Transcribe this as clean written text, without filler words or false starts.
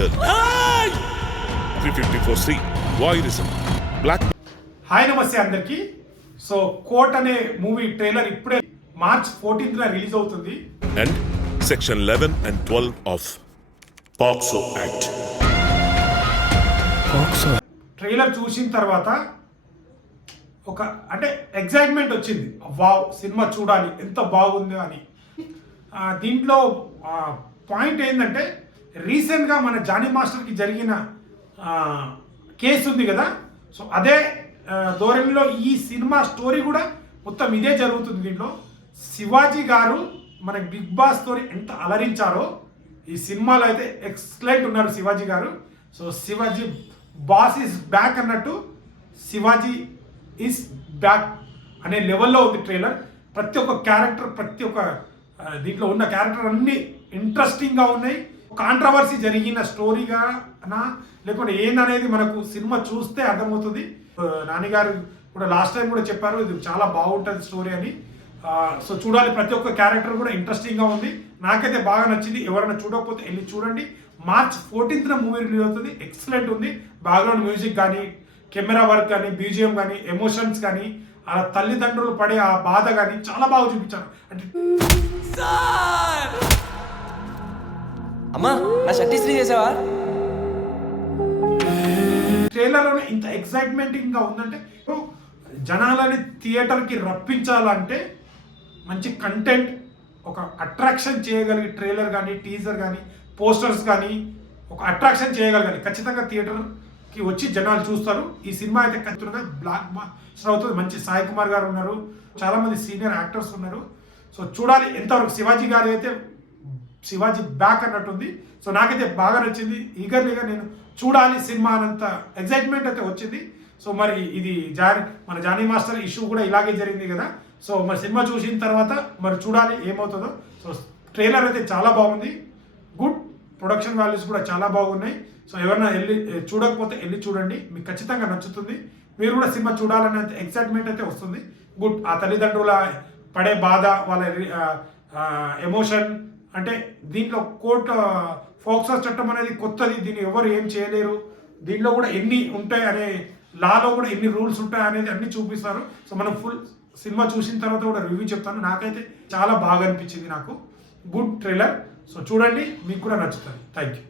girl. 354C, voyeurism, black. Hi నమస్తే అందరికి. So coat అనే మూవీ ట్రైలర్ ఇప్పుడే మార్చ్ 14th రిలీజ్ అవుతుంది. And section 11 and 12 of POCSO Act. Trailer చూసిన తర్వాత ఒక అంటే ఎగ్జైట్మెంట్ వచ్చింది. వావ్, సినిమా చూడాలి, ఎంత బాగుంది అని. దీంట్లో పాయింట్ ఏంటంటే రీసెంట్గా మన జానీ మాస్టర్కి జరిగిన కేసు ఉంది కదా, సో అదే ధోరణిలో ఈ సినిమా స్టోరీ కూడా మొత్తం ఇదే జరుగుతుంది. దీంట్లో శివాజీ గారు మన బిగ్ బాస్ తోని ఎంత అలరించారో ఈ సినిమాలో అయితే ఎక్సలెంట్ ఉన్నారు శివాజీ గారు. So Shivaji boss is back అన్నట్టు శివాజీ ఈస్ బ్యాక్ అనే లెవెల్లో ఉంది ట్రైలర్. ప్రతి ఒక్క క్యారెక్టర్, ప్రతి ఒక్క దీంట్లో ఉన్న క్యారెక్టర్ అన్నీ ఇంట్రెస్టింగ్గా ఉన్నాయి. కాంట్రవర్సీ జరిగిన స్టోరీగా లేకుంటే ఏందనేది మనకు సినిమా చూస్తే అర్థమవుతుంది. నాన్నగారు కూడా లాస్ట్ టైం కూడా చెప్పారు ఇది చాలా బాగుంటుంది స్టోరీ అని. సో చూడాలి, ప్రతి ఒక్క క్యారెక్టర్ కూడా ఇంట్రెస్టింగ్గా ఉంది. నాకైతే బాగా నచ్చింది. ఎవరైనా చూడకపోతే వెళ్ళి చూడండి. మార్చ్ 14th మూవీ రిలీజ్ అవుతుంది. ఎక్సలెంట్ ఉంది. బ్యాక్గ్రౌండ్ మ్యూజిక్ కానీ, కెమెరా వర్క్ కానీ, బీజిఎం కానీ, ఎమోషన్స్ కానీ, ఆ తల్లిదండ్రులు పడే ఆ బాధ కానీ చాలా బాగా చూపించారు. అంటే అమ్మా నా షర్ట్ ఇస్త్రీ చేసావా? ట్రైలర్లోనే ఇంత ఎక్సైట్మెంటింగ్గా ఉందంటే జనాలని థియేటర్కి రప్పించాలంటే మంచి కంటెంట్, ఒక అట్రాక్షన్ చేయగలిగే ట్రైలర్ కానీ, టీజర్ కానీ, పోస్టర్స్ కానీ ఒక అట్రాక్షన్ చేయగలగాలి. ఖచ్చితంగా థియేటర్కి వచ్చి జనాలు చూస్తారు. ఈ సినిమా అయితే ఖచ్చితంగా బ్లాక్ బాస్టర్ అవుతుంది. మంచి సాయి కుమార్ గారు ఉన్నారు, చాలామంది సీనియర్ యాక్టర్స్ ఉన్నారు. సో చూడాలి ఎంతవరకు. శివాజీ గారు అయితే శివాజీ బ్యాక్ అన్నట్టుంది. సో నాకైతే బాగా నచ్చింది. ఈగర్లీగా నేను చూడాలి సినిమా అనంత ఎగ్జైట్మెంట్ అయితే వచ్చింది. సో మరి ఇది మన జానీ మాస్టర్ ఇష్యూ కూడా ఇలాగే జరిగింది కదా. సో మరి సినిమా చూసిన తర్వాత మరి చూడాలి ఏమవుతుందో. సో ట్రైలర్ అయితే చాలా బాగుంది. గుడ్ ప్రొడక్షన్ వాల్యూస్ కూడా చాలా బాగున్నాయి. సో ఎవరైనా వెళ్ళి చూడకపోతే వెళ్ళి చూడండి, మీకు ఖచ్చితంగా నచ్చుతుంది. మీరు కూడా సినిమా చూడాలనే ఎక్సైట్మెంట్ అయితే వస్తుంది. గుడ్. ఆ తల్లిదండ్రుల పడే బాధ, వాళ్ళ ఎమోషన్, అంటే దీంట్లో కోర్టు ఫోక్సో చట్టం అనేది కొత్తది, దీన్ని ఎవరు ఏం చేయలేరు, దీంట్లో కూడా ఎన్ని ఉంటాయి అనే లాలో కూడా ఎన్ని రూల్స్ ఉంటాయి అనేది అన్ని చూపిస్తారు. సో మనం ఫుల్ సినిమా చూసిన తర్వాత కూడా రివ్యూ చెప్తాను. నాకైతే చాలా బాగా అనిపించింది. నాకు గుడ్ ట్రైలర్. సో చూడండి, మీకు కూడా నచ్చుతుంది. Thank you.